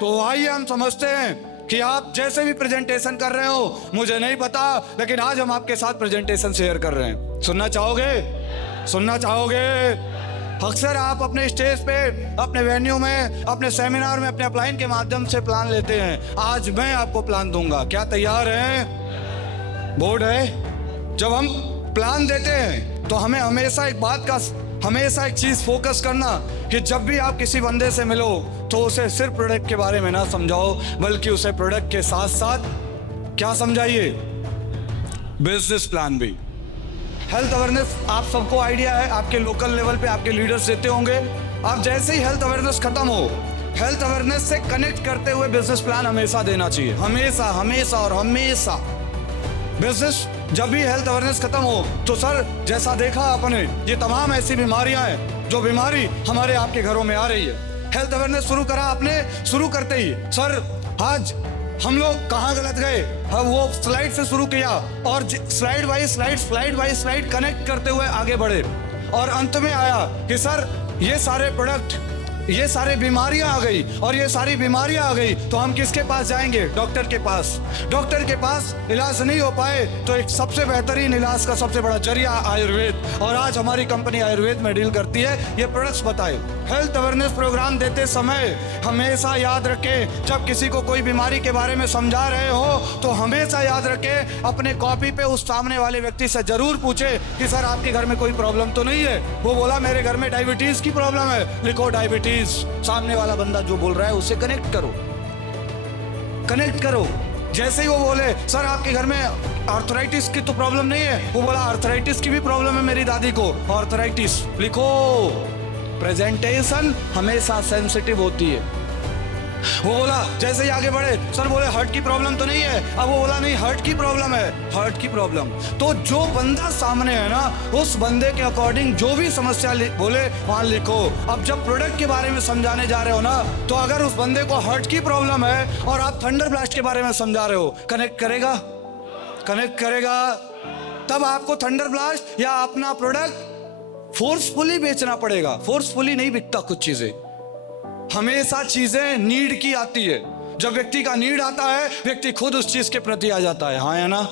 तो आइए हम समझते हैं कि आप जैसे भी प्रेजेंटेशन कर रहे हो, मुझे नहीं पता, लेकिन आज हम आपके साथ प्रेजेंटेशन शेयर कर रहे हैं। सुनना चाहोगे? सुनना चाहोगे? अक्सर आप अपने स्टेज पे, अपने वेन्यू में, अपने सेमिनार में, अपने अपलाइन के माध्यम से प्लान लेते हैं। आज मैं आपको प्लान दूंगा। क्या तैयार हैं? बोर्ड है? जब हम प्लान देते हैं तो हमें हमेशा एक चीज फोकस करना कि जब भी आप किसी बंदे से मिलो तो उसे सिर्फ प्रोडक्ट के बारे में ना समझाओ, बल्कि उसे प्रोडक्ट के साथ साथ क्या समझाइए? बिजनेस प्लान भी। हेल्थ अवेयरनेस आप सबको आइडिया है, आपके लोकल लेवल पे आपके लीडर्स देते होंगे। आप जैसे ही हेल्थ अवेयरनेस खत्म हो, हेल्थ अवेयरनेस से कनेक्ट करते हुए बिजनेस प्लान हमेशा देना चाहिए। हमेशा हमेशा और हमेशा। बिजनेस जब भी हेल्थ अवेयरनेस खत्म हो तो सर, जैसा देखा आपने, ये तमाम ऐसी बीमारियां हैं जो बीमारी हमारे आपके घरों में आ रही है। हेल्थ अवेयरनेस शुरू करा आपने, शुरू करते ही सर आज हम लोग कहाँ गलत गए, हम वो स्लाइड से शुरू किया और स्लाइड बाई स्लाइड कनेक्ट करते हुए आगे बढ़े और अंत में आया कि सर ये सारे प्रोडक्ट, ये सारी बीमारियां आ गई और ये सारी बीमारियां आ गई तो हम किसके पास जाएंगे? डॉक्टर के पास। डॉक्टर के पास इलाज नहीं हो पाए तो एक सबसे बेहतरीन इलाज का सबसे बड़ा जरिया आयुर्वेद, और आज हमारी कंपनी आयुर्वेद में डील करती है। ये प्रोडक्ट्स बताए। हेल्थ अवेयरनेस प्रोग्राम देते समय हमेशा याद रखें, जब किसी को कोई बीमारी के बारे में समझा रहे हो तो हमेशा याद रखें, अपने कॉपी पे उस सामने वाले व्यक्ति से जरूर पूछे कि सर आपके घर में कोई प्रॉब्लम तो नहीं है? वो बोला मेरे घर में डायबिटीज की प्रॉब्लम है, लिखो डायबिटीज। सामने वाला बंदा जो बोल रहा है उससे कनेक्ट करो, कनेक्ट करो। जैसे ही वो बोले सर आपके घर में आर्थराइटिस की तो प्रॉब्लम नहीं है, वो बोला आर्थराइटिस की भी प्रॉब्लम है मेरी दादी को, आर्थराइटिस लिखो। प्रेजेंटेशन हमेशा सेंसिटिव होती है। वो बोला जैसे ही आगे बढ़े, सर बोले हार्ट की प्रॉब्लम तो नहीं है, अब वो बोला नहीं हार्ट की प्रॉब्लम है, हार्ट की प्रॉब्लम। तो जो बंदा सामने है ना, उस बंदे के अकॉर्डिंग जो भी समस्या बोले वहां लिखो। अब जब प्रोडक्ट के बारे में समझाने जा रहे हो ना, तो अगर उस बंदे को हार्ट की प्रॉब्लम है और आप थंडर ब्लास्ट के बारे में समझा रहे हो, कनेक्ट करेगा? कनेक्ट करेगा। तब आपको थंडर ब्लास्ट या अपना प्रोडक्ट फोर्सफुली बेचना पड़ेगा। फोर्सफुली नहीं बिकता कुछ चीजें, हमेशा चीजें नीड की आती है। जब व्यक्ति का नीड आता है, व्यक्ति खुद उस चीज के प्रति आ जाता है। हाँ या ना?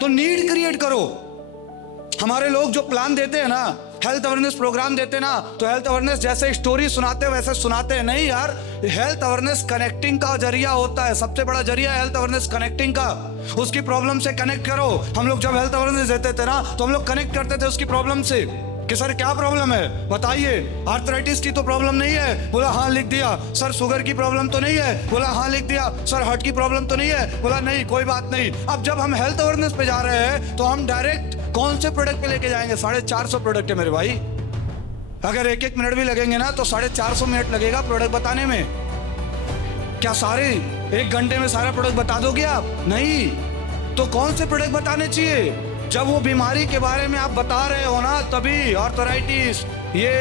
तो नीड क्रिएट करो। हमारे लोग जो प्लान देते हैं ना, हेल्थ अवेयरनेस प्रोग्राम देते हैं ना, तो हेल्थ अवेयरनेस जैसे स्टोरी सुनाते हैं वैसे सुनाते हैं नहीं यार। हेल्थ अवेयरनेस कनेक्टिंग का जरिया होता है, सबसे बड़ा जरिया है हेल्थ अवेयरनेस कनेक्टिंग का। उसकी प्रॉब्लम से कनेक्ट करो। हम लोग जब हेल्थ अवेयरनेस देते थे ना, तो हम लोग कनेक्ट करते थे उसकी प्रॉब्लम से कि सर क्या प्रॉब्लम है बताइए। आर्थराइटिस की तो प्रॉब्लम नहीं है, बोला हाँ लिख दिया। सर शुगर की प्रॉब्लम तो नहीं है, बोला हाँ लिख दिया। सर हार्ट की प्रॉब्लम तो नहीं है, बोला नहीं कोई बात नहीं। अब जब हम हेल्थ अवेयरनेस पे जा रहे हैं तो हम डायरेक्ट कौन से प्रोडक्ट पे लेके जाएंगे? 450 प्रोडक्ट है मेरे भाई। अगर एक एक मिनट भी लगेंगे ना तो 450 मिनट लगेगा प्रोडक्ट बताने में। क्या सारे एक घंटे में सारा प्रोडक्ट बता दोगे आप? नहीं। तो कौन से प्रोडक्ट बताने चाहिए? जब वो बीमारी के बारे में आप बता रहे हो ना, तभी आर्थराइटिस, ये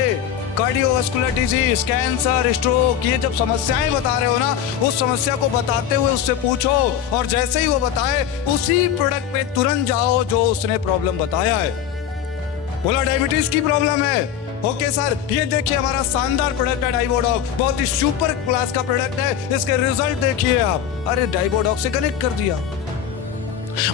कार्डियोवास्कुलर डिजीज, कैंसर, स्ट्रोक, ये जब समस्याएं बता रहे हो ना, उस समस्या को बताते हुए उससे पूछो और जैसे ही वो बताए उसी प्रोडक्ट पे तुरंत जाओ जो उसने प्रॉब्लम बताया है। बोला डायबिटीज की प्रॉब्लम है, ओके सर ये देखिए हमारा शानदार प्रोडक्ट है डाइबोडॉक, बहुत ही सुपर क्लास का प्रोडक्ट है, इसके रिजल्ट देखिए आप। अरे डाइबोडॉक से कनेक्ट कर दिया।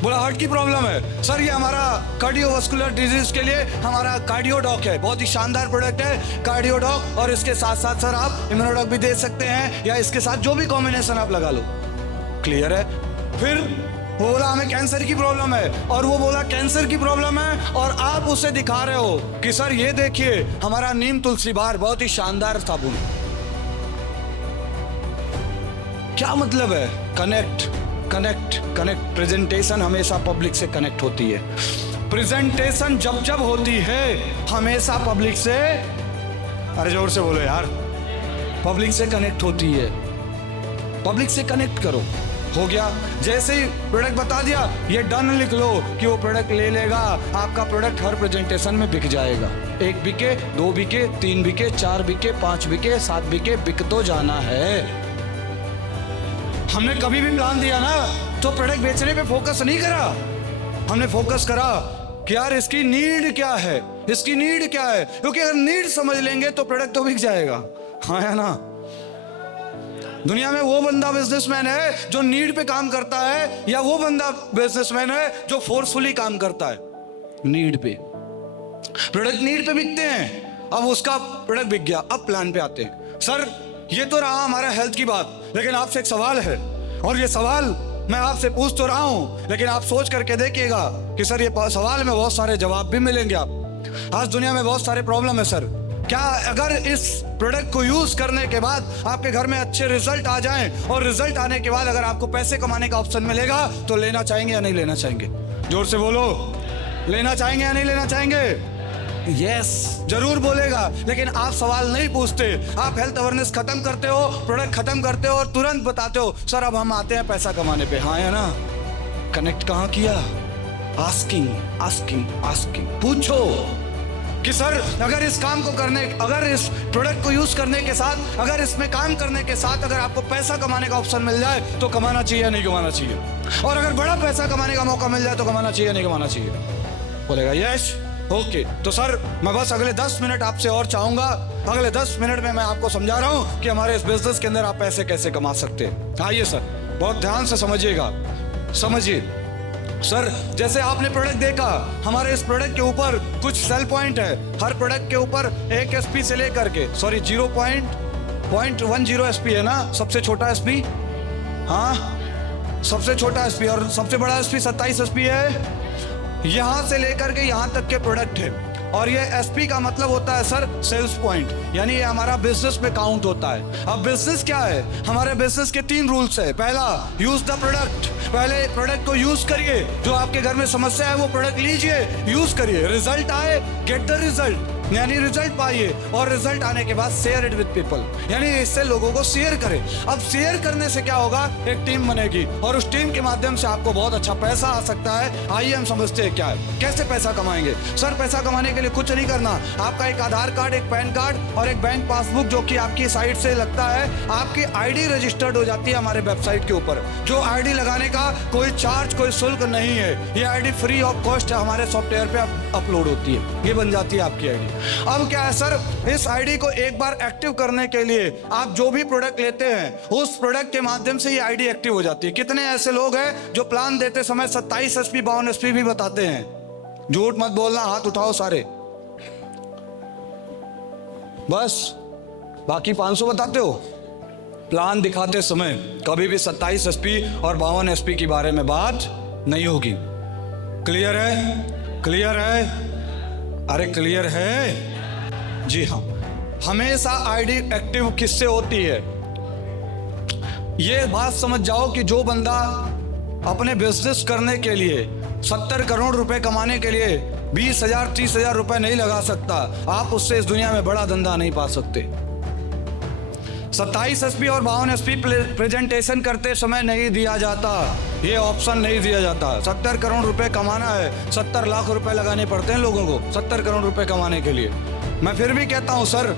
बोला हार्ट की प्रॉब्लम है, सर ये हमारा कार्डियोवास्कुलर डिजीज के लिए हमारा कार्डियोडॉक है, बहुत ही शानदार प्रोडक्ट है कार्डियोडॉक, और इसके साथ साथ सर आप इम्यूनोडॉक भी दे सकते हैं या इसके साथ जो भी कॉम्बिनेशन आप लगा लो। क्लियर है? फिर वो बोला हमें कैंसर की प्रॉब्लम है, और वो बोला कैंसर की प्रॉब्लम है और आप उसे दिखा रहे हो कि सर ये देखिए हमारा नीम तुलसी बार, बहुत ही शानदार साबुन। क्या मतलब है? Connect connect connect. प्रेजेंटेशन हमेशा पब्लिक से कनेक्ट होती है। प्रेजेंटेशन जब जब होती है हमेशा पब्लिक से, अरे जोर से बोलो यार, पब्लिक से कनेक्ट होती है। पब्लिक से कनेक्ट करो। हो गया? जैसे ही प्रोडक्ट बता दिया, ये डन लिख लो कि वो प्रोडक्ट ले लेगा, आपका प्रोडक्ट हर प्रेजेंटेशन में बिक जाएगा। 1 बिके, 2 बिके, 3 बिके, 4 बिके, 5 बिके, 7 बिके, बिक तो जाना है। हमने कभी भी प्लान दिया ना तो प्रोडक्ट बेचने पे फोकस नहीं करा, हमने फोकस करा कि यार इसकी नीड क्या है, इसकी नीड क्या है, क्योंकि अगर नीड समझ लेंगे तो प्रोडक्ट तो बिक जाएगा। हाँ या ना? दुनिया में वो बंदा बिजनेसमैन है जो नीड पे काम करता है, या वो बंदा बिजनेसमैन है जो फोर्सफुली काम करता है? नीड पे। प्रोडक्ट नीड पे बिकते हैं। अब उसका प्रोडक्ट बिक गया, अब प्लान पे आते हैं। सर ये तो रहा हमारा हेल्थ की बात, लेकिन आपसे एक सवाल है, और ये सवाल मैं आपसे पूछ तो रहा हूं, लेकिन आप सोच करके देखिएगा कि सर ये सवाल में बहुत सारे जवाब भी मिलेंगे। आप आज दुनिया में बहुत सारे प्रॉब्लम है सर, क्या अगर इस प्रोडक्ट को यूज करने के बाद आपके घर में अच्छे रिजल्ट आ जाएं, और रिजल्ट आने के बाद अगर आपको पैसे कमाने का ऑप्शन मिलेगा तो लेना चाहेंगे या नहीं लेना चाहेंगे? जोर से बोलो, लेना चाहेंगे या नहीं लेना चाहेंगे? यस जरूर बोलेगा। लेकिन आप सवाल नहीं पूछते, आप हेल्थ अवेयरनेस खत्म करते हो, प्रोडक्ट खत्म करते हो और तुरंत बताते हो सर अब हम आते हैं पैसा कमाने पे। हाँ या ना? कनेक्ट कहाँ किया? Asking asking asking. पूछो कि सर अगर इस काम को करने, अगर इस प्रोडक्ट को यूज करने के साथ, अगर इसमें काम करने के साथ अगर आपको पैसा कमाने का ऑप्शन मिल जाए तो कमाना चाहिए या नहीं कमाना चाहिए? और अगर बड़ा पैसा कमाने का मौका मिल जाए तो कमाना चाहिए या नहीं कमाना चाहिए? बोलेगा यस। ओके तो सर मैं बस अगले 10 मिनट आपसे और चाहूंगा, अगले 10 मिनट में मैं आपको समझा रहा हूं कि हमारे इस बिजनेस के अंदर आप पैसे कैसे कमा सकते हैं। आइए सर बहुत ध्यान से समझिएगा, समझिए। सर जैसे आपने प्रोडक्ट देखा, हमारे इस प्रोडक्ट के ऊपर कुछ सेल पॉइंट है। हर प्रोडक्ट के ऊपर 1 एसपी से लेकर के 0.10 एसपी है ना, सबसे छोटा एसपी। हाँ सबसे छोटा एसपी, और सबसे बड़ा एसपी 27 एसपी है। यहां से लेकर के यहां तक के प्रोडक्ट है, और ये एसपी का मतलब होता है सर सेल्स पॉइंट, यानी ये हमारा बिजनेस में काउंट होता है। अब बिजनेस क्या है? हमारे बिजनेस के 3 रूल्स है। पहला, यूज द प्रोडक्ट। पहले प्रोडक्ट को यूज करिए, जो आपके घर में समस्या है वो प्रोडक्ट लीजिए, यूज करिए, रिजल्ट आए, गेट द रिजल्ट, यानी रिजल्ट पाइए, और रिजल्ट आने के बाद शेयर इट विद पीपल, यानी इससे लोगों को शेयर करें। अब शेयर करने से क्या होगा? एक टीम बनेगी, और उस टीम के माध्यम से आपको बहुत अच्छा पैसा आ सकता है। आइए हम समझते हैं क्या है, कैसे पैसा कमाएंगे। सर पैसा कमाने के लिए कुछ नहीं करना, आपका एक आधार कार्ड, एक पैन कार्ड और एक बैंक पासबुक जो कि आपकी साइट से लगता है, आपकी आईडी रजिस्टर्ड हो जाती है हमारे वेबसाइट के ऊपर। जो आईडी लगाने का कोई चार्ज, कोई शुल्क नहीं है, ये आईडी फ्री ऑफ कॉस्ट हमारे सॉफ्टवेयर पे अपलोड होती है, ये बन जाती है आपकी आईडी। अब क्या है सर, इस आईडी को एक बार एक्टिव करने के लिए आप जो भी प्रोडक्ट लेते हैं उस प्रोडक्ट के माध्यम से ये आईडी एक्टिव हो जाती है। कितने ऐसे लोग हैं जो प्लान देते समय 27 एसपी 52 एसपी भी बताते हैं? झूठ मत बोलना, हाथ उठाओ सारे, बस बाकी 500 बताते हो। प्लान दिखाते समय कभी भी 27 एसपी और 52 एसपी के बारे में बात नहीं होगी। क्लियर है? क्लियर है? अरे क्लियर है जी हाँ। हमेशा आईडी एक्टिव किससे होती है? ये बात समझ जाओ कि जो बंदा अपने बिजनेस करने के लिए 70 करोड़ रुपए कमाने के लिए 20,000 30,000 रुपए नहीं लगा सकता, आप उससे इस दुनिया में बड़ा धंधा नहीं पा सकते। 27 एसपी और 52 एसपी प्रेजेंटेशन करते समय नहीं दिया जाता, ये ऑप्शन नहीं दिया जाता। 70 करोड़ रुपए कमाना है, 70 लाख रुपए लगाने पड़ते हैं लोगों को 70 करोड़ रुपए कमाने के लिए। मैं फिर भी कहता हूं सर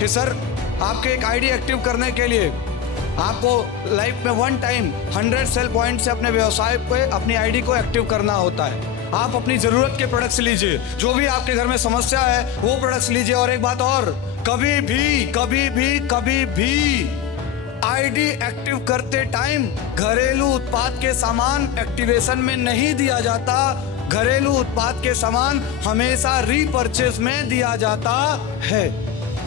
कि सर आपके एक आईडी एक्टिव करने के लिए आपको लाइफ में 1 टाइम 100 सेल पॉइंट से अपने व्यवसाय पे अपनी आईडी को एक्टिव करना होता है। आप अपनी जरूरत के प्रोडक्ट्स लीजिए, जो भी आपके घर में समस्या है वो प्रोडक्ट्स लीजिए। और एक बात और, कभी भी आईडी एक्टिव करते टाइम घरेलू उत्पाद के सामान एक्टिवेशन में नहीं दिया जाता। घरेलू उत्पाद के सामान हमेशा रीपरचेज में दिया जाता है।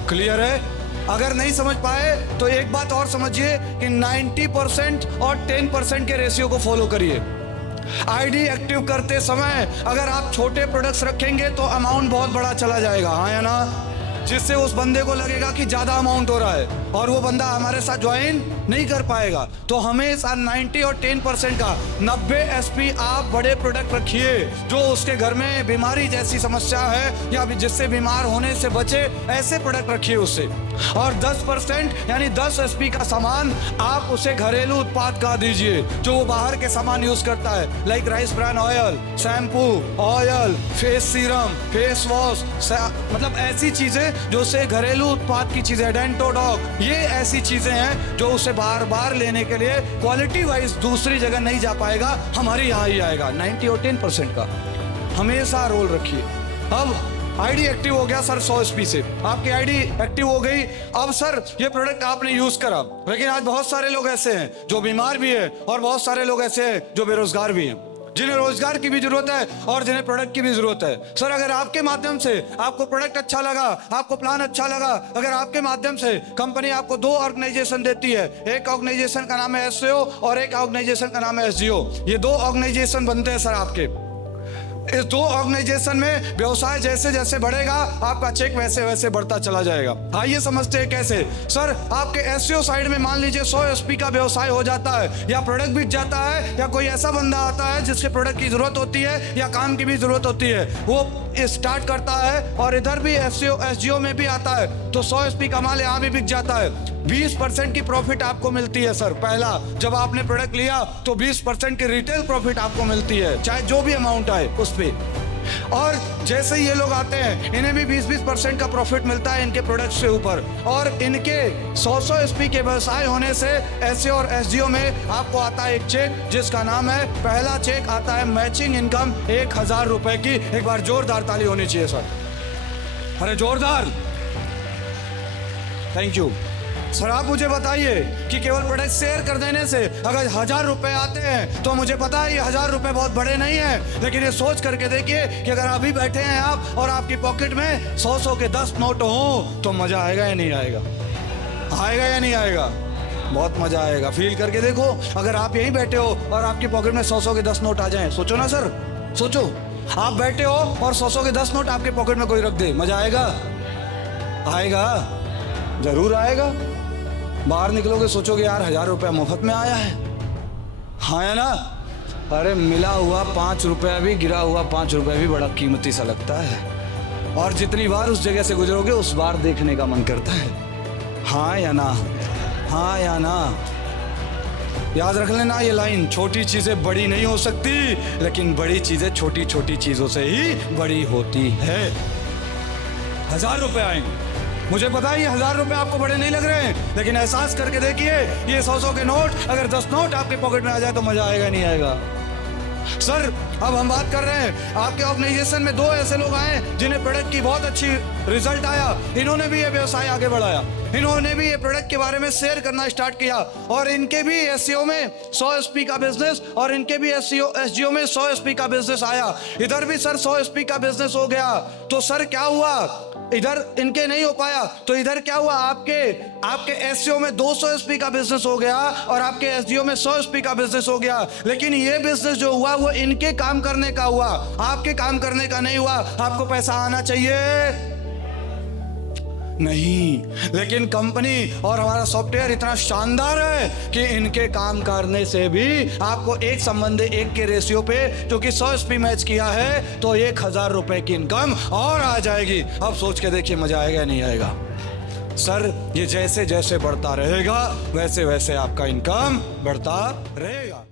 क्लियर है? अगर नहीं समझ पाए तो एक बात और समझिए कि 90% और 10% के रेशियो को फॉलो करिए। आईडी एक्टिव करते समय अगर आप छोटे प्रोडक्ट्स रखेंगे तो अमाउंट बहुत बड़ा चला जाएगा, हाँ या ना? जिससे उस बंदे को लगेगा कि ज्यादा अमाउंट हो रहा है और वो बंदा हमारे साथ ज्वाइन नहीं कर पाएगा। तो हमेशा 90 और 10% का 90 एसपी आप बड़े प्रोडक्ट रखिए, जो उसके घर में बीमारी जैसी समस्या है या जिससे बीमार होने से बचे, ऐसे प्रोडक्ट रखिए उससे। और 10% यानी 10 एसपी का सामान आप उसे घरेलू उत्पाद का दीजिए, जो वो बाहर के सामान यूज करता है, like rice bran oil, shampoo, oil, face serum, face wash, मतलब ऐसी चीजें जो उसे घरेलू उत्पाद की चीजें, डेंटोडॉक, ये ऐसी चीजें हैं जो उसे बार बार लेने के लिए क्वालिटी वाइज दूसरी जगह नहीं जा पाएगा, हमारे यहाँ ही आएगा। 90 और 10% का हमेशा रोल रखिए। अब आईडी एक्टिव हो गया सर 100 एसपी से, आपकी आईडी एक्टिव हो गई। अब सर ये प्रोडक्ट आपने यूज करा, लेकिन आज बहुत सारे लोग ऐसे हैं जो बीमार भी है और बहुत सारे लोग ऐसे हैं जो बेरोजगार भी हैं, जिन्हें रोजगार की भी जरूरत है और जिन्हें प्रोडक्ट की भी जरूरत है। सर अगर आपके माध्यम से आपको प्रोडक्ट अच्छा लगा, आपको प्लान अच्छा लगा, अगर आपके माध्यम से कंपनी आपको 2 ऑर्गेनाइजेशन देती है, एक ऑर्गेनाइजेशन का नाम है एससीओ और एक ऑर्गेनाइजेशन का नाम है एसजीओ, ये 2 ऑर्गेनाइजेशन बनते हैं सर आपके। इस 2 ऑर्गेनाइजेशन में व्यवसाय जैसे जैसे बढ़ेगा आपका चेक वैसे वैसे बढ़ता चला जाएगा। आइए समझते हैं कैसे। सर आपके एससीओ साइड में मान लीजिए 100 एसपी का व्यवसाय हो जाता है, या प्रोडक्ट बिक जाता है, या कोई ऐसा बंदा आता है जिसके प्रोडक्ट की जरूरत होती है या काम की भी जरूरत होती है, वो स्टार्ट करता है और इधर भी एससीओ एसजीओ में भी आता है, तो 100 एसपी का माल यहाँ भी बिक जाता है। 20% की प्रॉफिट आपको मिलती है सर। पहला जब आपने प्रोडक्ट लिया तो 20% की रिटेल प्रॉफिट आपको मिलती है, चाहे जो भी अमाउंट आए उस पे। और जैसे ही ये लोग आते हैं इन्हें भी 20% का प्रॉफिट मिलता है इनके प्रोडक्ट से ऊपर। और इनके 100 एसपी के व्यवसाय होने से एससीओ और एसजीओ में आपको आता है एक चेक जिसका नाम है, पहला चेक आता है मैचिंग इनकम 1000 रुपए की। एक बार जोरदार ताली होनी चाहिए सर, अरे जोरदार, थैंक यू। सर आप मुझे बताइए कि केवल प्रोडक्ट शेयर कर देने से अगर 1000 रुपए आते हैं, तो मुझे पता है ये 1000 रुपए बहुत बड़े नहीं है, लेकिन ये सोच करके देखिए कि अगर अभी बैठे हैं आप और आपकी पॉकेट में 100 के 10 नोट हो तो मजा आएगा या नहीं आएगा? आएगा या नहीं आएगा? बहुत मजा आएगा। फील करके देखो, अगर आप यहीं बैठे हो और आपकी पॉकेट में 100 के 10 नोट आ जाएं, सोचो ना सर, सोचो आप बैठे हो और 100 के 10 नोट आपके पॉकेट में कोई रख दे, मजा आएगा? आएगा, जरूर आएगा। बाहर निकलोगे सोचोगे यार 1000 रुपया मुफ्त में आया है, हाँ या ना? अरे मिला हुआ 5 रुपया भी, गिरा हुआ 5 रुपया भी बड़ा कीमती सा लगता है, और जितनी बार उस जगह से गुजरोगे उस बार देखने का मन करता है, हाँ या ना? हाँ या ना? याद रख लेना ये लाइन, छोटी चीजें बड़ी नहीं हो सकती, लेकिन बड़ी चीजें छोटी छोटी चीजों से ही बड़ी होती है। 1000 रुपए आएंगे, मुझे पता है ये 1000 रुपए आपको बड़े नहीं लग रहे हैं, लेकिन एहसास करके देखिए ये 100 के नोट अगर 10 नोट आपके पॉकेट में आ जाए तो मजा आएगा नहीं आएगा? सर अब हम बात कर रहे हैं, आपके ऑर्गेनाइजेशन में 2 ऐसे लोग आए जिन्हें प्रोडक्ट की बहुत अच्छी रिजल्ट आया, इन्होंने भी ये व्यवसाय आगे बढ़ाया, इन्होंने भी ये प्रोडक्ट के बारे में शेयर करना स्टार्ट किया, और इनके भी एससीओ में 100 एसपी का बिजनेस और इनके भी एससीओ एसजीओ में 100 एसपी का बिजनेस आया। इधर भी सर 100 एसपी का बिजनेस हो गया, तो सर क्या हुआ, इधर इनके नहीं हो पाया तो इधर क्या हुआ, आपके एससीओ में 200 एसपी का बिजनेस हो गया और आपके एसजीओ में 100 एसपी का बिजनेस हो गया। लेकिन ये बिजनेस जो हुआ वो इनके काम करने का हुआ, आपके काम करने का नहीं हुआ। आपको पैसा आना चाहिए नहीं, लेकिन कंपनी और हमारा सॉफ्टवेयर इतना शानदार है कि इनके काम करने से भी आपको 1 संबंध 1 के रेशियो पे जो कि 100 एसपी मैच किया है तो 1000 रुपए की इनकम और आ जाएगी। अब सोच के देखिए मजा आएगा नहीं आएगा? सर ये जैसे जैसे बढ़ता रहेगा वैसे वैसे आपका इनकम बढ़ता रहेगा।